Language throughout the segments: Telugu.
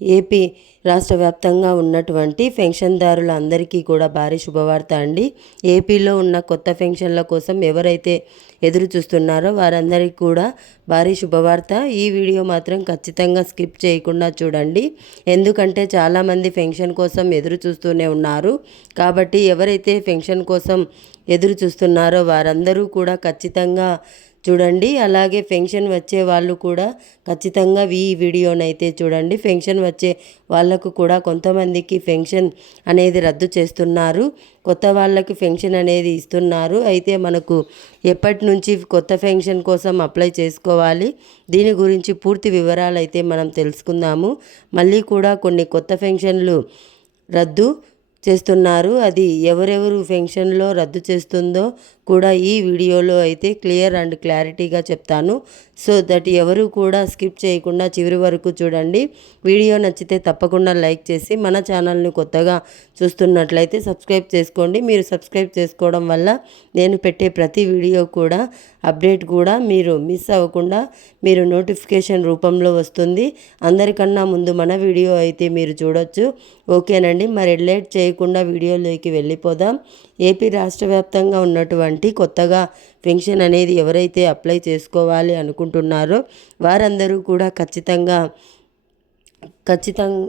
ఏపీ రాష్ట్ర వ్యాప్తంగా ఉన్నటువంటి పెన్షన్దారుల అందరికీ కూడా భారీ శుభవార్త అండి. ఏపీలో ఉన్న కొత్త పెన్షన్ల కోసం ఎవరైతే ఎదురు చూస్తున్నారో వారందరికీ కూడా భారీ శుభవార్త. ఈ వీడియో మాత్రం ఖచ్చితంగా స్కిప్ చేయకుండా చూడండి. ఎందుకంటే చాలామంది పెన్షన్ కోసం ఎదురు చూస్తూనే ఉన్నారు. కాబట్టి ఎవరైతే పెన్షన్ కోసం ఎదురు చూస్తున్నారో వారందరూ కూడా ఖచ్చితంగా చూడండి. అలాగే ఫెన్షన్ వచ్చే వాళ్ళు కూడా ఖచ్చితంగా ఈ వీడియోనైతే చూడండి. ఫెన్షన్ వచ్చే వాళ్ళకు కూడా కొంతమందికి ఫెన్షన్ అనేది రద్దు చేస్తున్నారు. కొత్త వాళ్ళకి ఫెన్షన్ అనేది ఇస్తున్నారు. అయితే మనకు ఎప్పటి నుంచి కొత్త ఫెన్షన్ కోసం అప్లై చేసుకోవాలి? దీని గురించి పూర్తి వివరాలు అయితే మనం తెలుసుకుందాము. మళ్ళీ కూడా కొన్ని కొత్త ఫెన్షన్లు రద్దు చేస్తున్నారు. అది ఎవరెవరు ఫెన్షన్లో రద్దు చేస్తుందో కూడా ఈ వీడియోలో అయితే క్లియర్ అండ్ క్లారిటీగా చెప్తాను. సో దట్ ఎవరు కూడా స్కిప్ చేయకుండా చివరి వరకు చూడండి. వీడియో నచ్చితే తప్పకుండా లైక్ చేసి మన ఛానల్ని కొత్తగా చూస్తున్నట్లయితే సబ్స్క్రైబ్ చేసుకోండి. మీరు సబ్స్క్రైబ్ చేసుకోవడం వల్ల నేను పెట్టే ప్రతి వీడియో కూడా అప్డేట్ కూడా మీరు మిస్ అవ్వకుండా మీరు నోటిఫికేషన్ రూపంలో వస్తుంది. అందరికన్నా ముందు మన వీడియో అయితే మీరు చూడొచ్చు. ఓకేనండి. మరి లేట్ చేయకుండా వీడియోలోకి వెళ్ళిపోదాం. ఏపీ రాష్ట్ర వ్యాప్తంగా ఉన్నటువంటి కొత్తగా పెన్షన్ అనేది ఎవరైతే అప్లై చేసుకోవాలి అనుకుంటున్నారో వారందరూ కూడా ఖచ్చితంగా ఖచ్చితంగా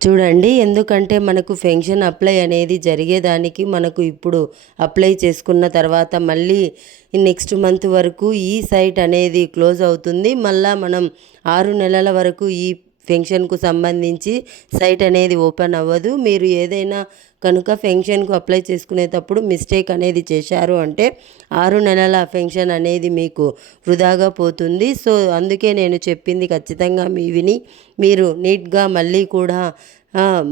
చూడండి. ఎందుకంటే మనకు పెన్షన్ అప్లై అనేది జరిగేదానికి మనకు ఇప్పుడు అప్లై చేసుకున్న తర్వాత మళ్ళీ నెక్స్ట్ మంత్ వరకు ఈ సైట్ అనేది క్లోజ్ అవుతుంది. మళ్ళీ మనం ఆరు నెలల వరకు ఈ ఫెన్షన్కు సంబంధించి సైట్ అనేది ఓపెన్ అవ్వదు. మీరు ఏదైనా కనుక ఫెన్షన్కు అప్లై చేసుకునేటప్పుడు మిస్టేక్ అనేది చేశారు అంటే ఆరు నెలల పెన్షన్ అనేది మీకు వృధాగా పోతుంది. సో అందుకే నేను చెప్పింది ఖచ్చితంగా మీ విని మీరు నీట్గా మళ్ళీ కూడా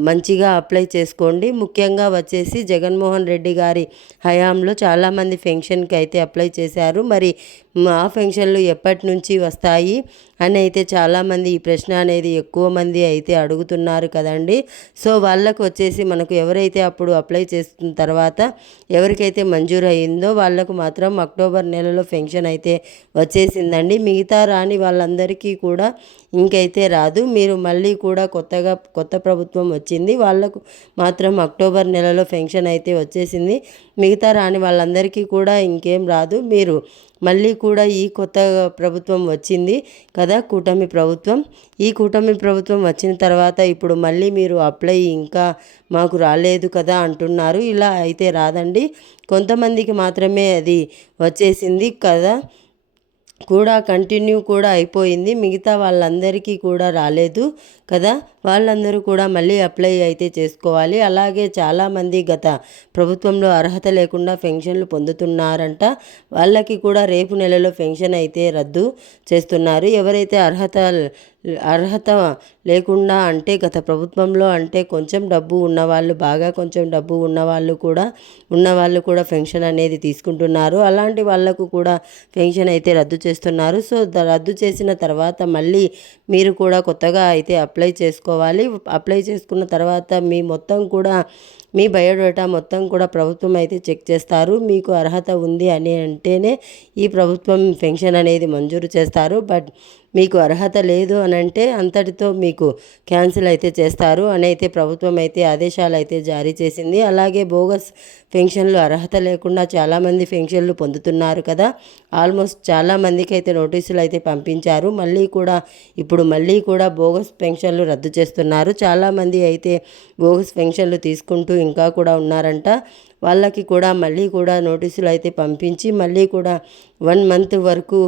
మంచిగా అప్లై చేసుకోండి. ముఖ్యంగా వచ్చేసి జగన్మోహన్ రెడ్డి గారి హయాంలో చాలామంది పెన్షన్కి అయితే అప్లై చేశారు. మరి ఆ ఫంక్షన్లు ఎప్పటి నుంచి వస్తాయి అని అయితే చాలామంది ఈ ప్రశ్న అనేది ఎక్కువ మంది అయితే అడుగుతున్నారు కదండి. సో వాళ్ళకు వచ్చేసి మనకు ఎవరైతే అప్పుడు అప్లై చేస్తున్న తర్వాత ఎవరికైతే మంజూరు అయిందో వాళ్ళకు మాత్రం అక్టోబర్ నెలలో పెన్షన్ అయితే వచ్చేసిందండి. మిగతా రాని వాళ్ళందరికీ కూడా ఇంకైతే రాదు. మీరు మళ్ళీ కూడా కొత్తగా కొత్త ప్రభుత్వం వచ్చింది వాళ్ళకు మాత్రం అక్టోబర్ నెలలో పెన్షన్ అయితే వచ్చేసింది. మిగతా రాని వాళ్ళందరికీ కూడా ఇంకేం రాదు. మీరు మళ్ళీ కూడా ఈ కొత్త ప్రభుత్వం వచ్చింది కదా కూటమి ప్రభుత్వం. ఈ కూటమి ప్రభుత్వం వచ్చిన తర్వాత ఇప్పుడు మళ్ళీ మీరు అప్లై ఇంకా మాకు రాలేదు కదా అంటున్నారు. ఇలా అయితే రాదండి. కొంతమందికి మాత్రమే అది వచ్చేసింది కదా. కూడా కంటిన్యూ కూడా అయిపోయింది. మిగతా వాళ్ళందరికీ కూడా రాలేదు. కదా? వాళ్ళందరూ కూడా మళ్ళీ అప్లై అయితే చేసుకోవాలి. అలాగే చాలామంది గత ప్రభుత్వంలో అర్హత లేకుండా పెన్షన్లు పొందుతున్నారంట. వాళ్ళకి కూడా రేపు నెలలో పెన్షన్ అయితే రద్దు చేస్తున్నారు. ఎవరైతే అర్హత అర్హత లేకుండా అంటే గత ప్రభుత్వంలో అంటే కొంచెం డబ్బు ఉన్నవాళ్ళు బాగా కొంచెం డబ్బు ఉన్నవాళ్ళు కూడా ఉన్నవాళ్ళు కూడా పెన్షన్ అనేది తీసుకుంటున్నారు. అలాంటి వాళ్ళకు కూడా పెన్షన్ అయితే రద్దు చేస్తున్నారు. సో రద్దు చేసిన తర్వాత మళ్ళీ మీరు కూడా కొత్తగా అయితే అప్లై చేసుకోవాలి. అప్లై చేసుకున్న తర్వాత మీ మొత్తం కూడా మీ బయోడేటా మొత్తం కూడా ప్రభుత్వం అయితే చెక్ చేస్తారు. మీకు అర్హత ఉంది అని అంటేనే ఈ ప్రభుత్వం పెన్షన్ అనేది మంజూరు చేస్తారు. బట్ మీకు అర్హత లేదు అని అంటే అంతటితో మీకు క్యాన్సిల్ అయితే చేస్తారు. అని అయితే ప్రభుత్వం అయితే ఆదేశాలు అయితే జారీ చేసింది. అలాగే బోగస్ పెన్షన్లు అర్హత లేకుండా చాలామంది పెన్షన్లు పొందుతున్నారు కదా. ఆల్మోస్ట్ చాలామందికి అయితే నోటీసులు అయితే పంపించారు. మళ్ళీ కూడా ఇప్పుడు మళ్ళీ కూడా బోగస్ పెన్షన్లు రద్దు చేస్తున్నారు. చాలామంది అయితే బోగస్ పెన్షన్లు తీసుకుంటూ ఇంకా కూడా ఉన్నారంట. వాళ్ళకి కూడా మళ్ళీ కూడా నోటీసులు అయితే పంపించి మళ్ళీ కూడా వన్ మంత్ వరకు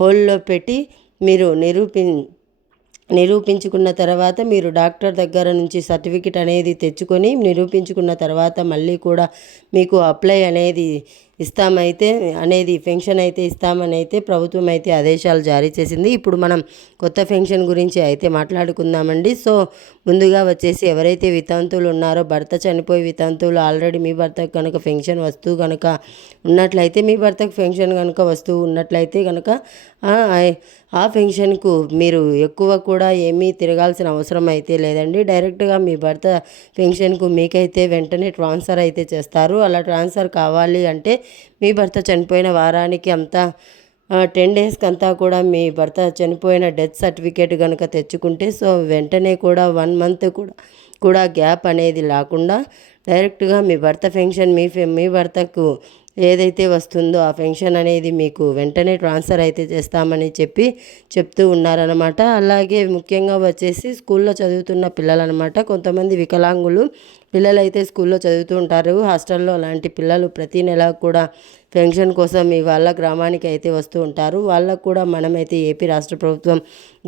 హోల్లో పెట్టి మీరు నిరూపి నిరూపించుకున్న తర్వాత మీరు డాక్టర్ దగ్గర నుంచి సర్టిఫికెట్ అనేది తెచ్చుకొని నిరూపించుకున్న తర్వాత మళ్ళీ కూడా మీకు అప్లై అనేది ఇస్తామైతే అనేది పెన్షన్ అయితే ఇస్తామని అయితే ప్రభుత్వం అయితే ఆదేశాలు జారీ చేసింది. ఇప్పుడు మనం కొత్త పెన్షన్ గురించి అయితే మాట్లాడుకుందామండి. సో ముందుగా వచ్చేసి ఎవరైతే వితంతువులు ఉన్నారో భర్త చనిపోయి వితంతువులు ఆల్రెడీ మీ భర్తకు కనుక పెన్షన్ వస్తువు కనుక ఉన్నట్లయితే మీ భర్తకు పెన్షన్ కనుక వస్తువు ఉన్నట్లయితే కనుక ఆ పెన్షన్కు మీరు ఎక్కువ కూడా ఏమీ తిరగాల్సిన అవసరం అయితే లేదండి. డైరెక్ట్గా మీ భర్త పెన్షన్కు మీకైతే వెంటనే ట్రాన్స్ఫర్ అయితే చేస్తారు. అలా ట్రాన్స్ఫర్ కావాలి అంటే మీ భర్త చనిపోయిన వారానికి అంతా టెన్ డేస్కి అంతా కూడా మీ భర్త చనిపోయిన డెత్ సర్టిఫికేట్ కనుక తెచ్చుకుంటే సో వెంటనే కూడా వన్ మంత్ కూడా కూడా గ్యాప్ అనేది లేకుండా డైరెక్ట్గా మీ భర్త పెన్షన్ మీ మీ భర్తకు ఏదైతే వస్తుందో ఆ పెన్షన్ అనేది మీకు వెంటనే ట్రాన్స్ఫర్ అయితే చేస్తామని చెప్పి చెప్తూ ఉన్నారనమాట అలాగే ముఖ్యంగా వచ్చేసి స్కూల్లో చదువుతున్న పిల్లలనమాట కొంతమంది వికలాంగులు పిల్లలైతే స్కూల్లో చదువుతూ ఉంటారు. హాస్టల్లో అలాంటి పిల్లలు ప్రతి నెల కూడా పెన్షన్ కోసం ఇవాళ వాళ్ళ గ్రామానికి అయితే వస్తూ ఉంటారు. వాళ్ళకు కూడా మనమైతే ఏపీ రాష్ట్ర ప్రభుత్వం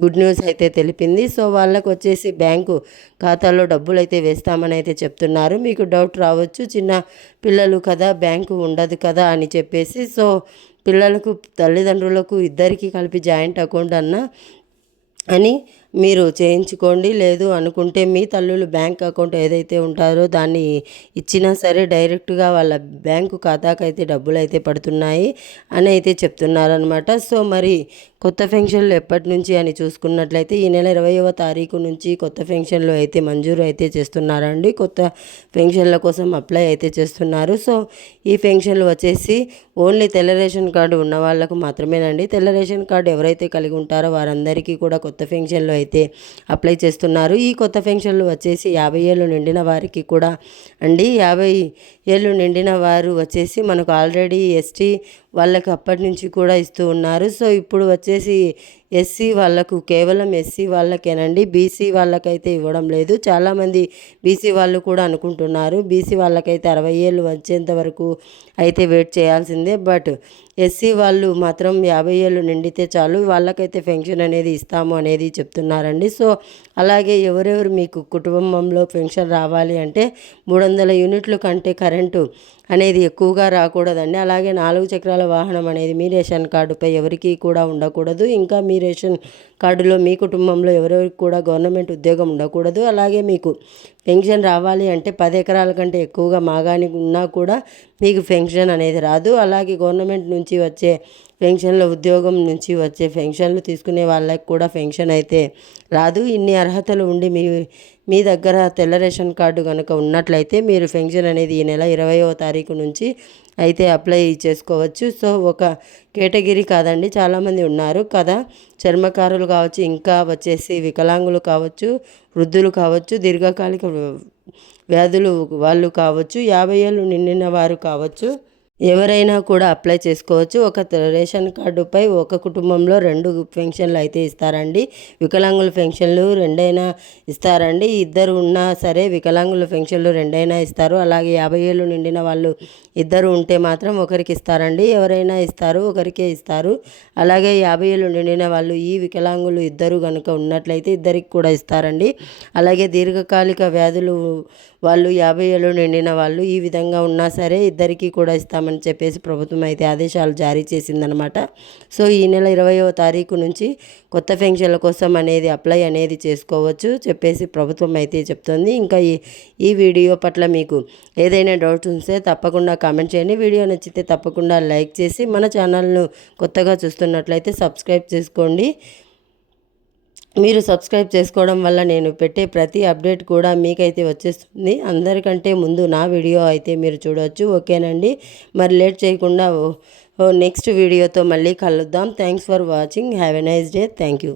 గుడ్ న్యూస్ అయితే తెలిపింది. సో వాళ్ళకు వచ్చేసి బ్యాంకు ఖాతాలో డబ్బులు అయితే వేస్తామని అయితే చెప్తున్నారు. మీకు డౌట్ రావచ్చు చిన్న పిల్లలు కదా బ్యాంకు ఉండదు కదా అని చెప్పేసి. సో పిల్లలకు తల్లిదండ్రులకు ఇద్దరికి కలిపి జాయింట్ అకౌంట్ అన్న అని మీరు చేయించుకోండి లేదు అనుకుంటే మీ తల్లులు బ్యాంక్ అకౌంట్ ఏదైతే ఉంటారో దాన్ని ఇచ్చినా సరే డైరెక్ట్గా వాళ్ళ బ్యాంకు ఖాతాకు అయితే డబ్బులు అయితే పడుతున్నాయి అని అయితే చెప్తున్నారనమాట సో మరి కొత్త పెన్షన్లు ఎప్పటి నుంచి అని చూసుకున్నట్లయితే ఈ నెల ఇరవైవ తారీఖు నుంచి కొత్త పెన్షన్లు అయితే మంజూరు అయితే చేస్తున్నారండి. కొత్త పెన్షన్ల కోసం అప్లై అయితే చేస్తున్నారు. సో ఈ పెన్షన్లు వచ్చేసి ఓన్లీ తెల్ల రేషన్ కార్డు ఉన్న వాళ్ళకు మాత్రమేనండి. తెల్ల రేషన్ కార్డు ఎవరైతే కలిగి ఉంటారో వారందరికీ కూడా కొత్త పెన్షన్లు అయితే అప్లై చేస్తున్నారు. ఈ కొత్త పెన్షన్లు వచ్చేసి యాభై ఏళ్ళు నిండిన వారికి కూడా అండి. యాభై ఏళ్ళు నిండిన వారు వచ్చేసి మనకు ఆల్రెడీ ఎస్టీ వాళ్ళకి అప్పటి నుంచి కూడా ఇస్తూ ఉన్నారు. సో ఇప్పుడు వచ్చేసి ఎస్సీ వాళ్ళకు కేవలం ఎస్సీ వాళ్ళకేనండి. బీసీ వాళ్ళకైతే ఇవ్వడం లేదు. చాలామంది బీసీ వాళ్ళు కూడా అనుకుంటున్నారు. బీసీ వాళ్ళకైతే అరవై ఏళ్ళు వచ్చేంత వరకు అయితే వెయిట్ చేయాల్సిందే. బట్ ఎస్సీ వాళ్ళు మాత్రం యాభై ఏళ్ళు నిండితే చాలు. వాళ్ళకైతే పెన్షన్ అనేది ఇస్తాము అనేది చెప్తున్నారండి. సో అలాగే ఎవరెవరు మీకు కుటుంబంలో పెన్షన్ రావాలి అంటే మూడు వందల యూనిట్లు కంటే కరెంటు అనేది ఎక్కువగా రాకూడదండి. అలాగే నాలుగు చక్రాల వాహనం అనేది మీ రేషన్ కార్డుపై ఎవరికి కూడా ఉండకూడదు. ఇంకా మీ రేషన్ కార్డులో మీ కుటుంబంలో ఎవరెవరికి కూడా గవర్నమెంట్ ఉద్యోగం ఉండకూడదు. అలాగే మీకు పెన్షన్ రావాలి అంటే పది ఎకరాల కంటే ఎక్కువగా మాగాని ఉన్నా కూడా మీకు పెన్షన్ అనేది రాదు. అలాగే గవర్నమెంట్ నుంచి వచ్చే పెన్షన్ల ఉద్యోగం నుంచి వచ్చే పెన్షన్లు తీసుకునే వాళ్ళకి కూడా పెన్షన్ అయితే రాదు. ఇన్ని అర్హతలు ఉండి మీ మీ దగ్గర తెల్ల రేషన్ కార్డు కనుక ఉన్నట్లయితే మీరు పెన్షన్ అనేది ఈ నెల ఇరవయో తారీఖు నుంచి అయితే అప్లై చేసుకోవచ్చు. సో ఒక కేటగిరీ కాదండి చాలామంది ఉన్నారు కదా. చర్మకారులు కావచ్చు ఇంకా వచ్చేసి వికలాంగులు కావచ్చు వృద్ధులు కావచ్చు దీర్ఘకాలిక వ్యాధులు వాళ్ళు కావచ్చు యాభై ఏళ్ళు నిండిన వారు కావచ్చు. ఎవరైనా కూడా అప్లై చేసుకోవచ్చు. ఒక రేషన్ కార్డుపై ఒక కుటుంబంలో రెండు పెన్షన్లు అయితే ఇస్తారండి. వికలాంగుల పెన్షన్లు రెండైనా ఇస్తారండి. ఇద్దరు ఉన్నా సరే వికలాంగుల పెన్షన్లు రెండైనా ఇస్తారు. అలాగే యాభై ఏళ్ళు నిండిన వాళ్ళు ఇద్దరు ఉంటే మాత్రం ఒకరికి ఇస్తారండి. ఎవరైనా ఇస్తారు ఒకరికే ఇస్తారు. అలాగే యాభై ఏళ్ళు నిండిన వాళ్ళు ఈ వికలాంగులు ఇద్దరు కనుక ఉన్నట్లయితే ఇద్దరికి కూడా ఇస్తారండి. అలాగే దీర్ఘకాలిక వ్యాధులు వాళ్ళు యాభై ఏళ్ళు నిండిన వాళ్ళు ఈ విధంగా ఉన్నా సరే ఇద్దరికి కూడా ఇస్తామండి. ఇస్తామని చెప్పేసి ప్రభుత్వం అయితే ఆదేశాలు జారీ చేసిందనమాట. సో ఈ నెల ఇరవయో తారీఖు నుంచి కొత్త పెన్షన్ల కోసం అనేది అప్లై అనేది చేసుకోవచ్చు చెప్పేసి ప్రభుత్వం అయితే చెప్తుంది. ఇంకా ఈ ఈ వీడియో పట్ల మీకు ఏదైనా డౌట్స్ ఉంటే తప్పకుండా కామెంట్ చేయండి. వీడియో నచ్చితే తప్పకుండా లైక్ చేసి మన ఛానల్ను కొత్తగా చూస్తున్నట్లయితే సబ్స్క్రైబ్ చేసుకోండి. మీరు సబ్స్క్రైబ్ చేసుకోవడం వల్ల నేను పెట్టే ప్రతి అప్డేట్ కూడా మీకైతే వచ్చేస్తుంది. అందరికంటే ముందు నా వీడియో అయితే మీరు చూడవచ్చు ఓకేనండి? మరి లేట్ చేయకుండా నెక్స్ట్ వీడియోతో మళ్ళీ కలుద్దాం. Thanks for watching. Have a nice day. Thank you.